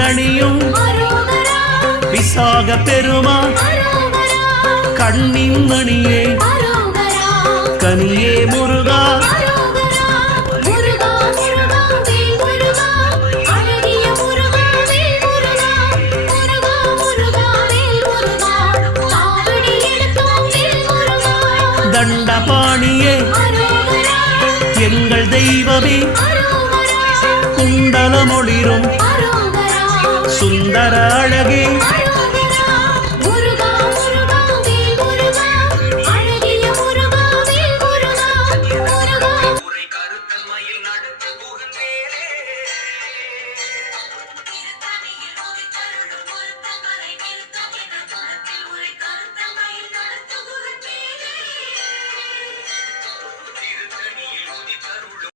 தேரணியும் விசாக பெருமான் கண்ணின் மணியே கனியே முருகா தண்டபாணியே எங்கள் தெய்வமே குண்டலமொளிரும் சுந்தர அழகே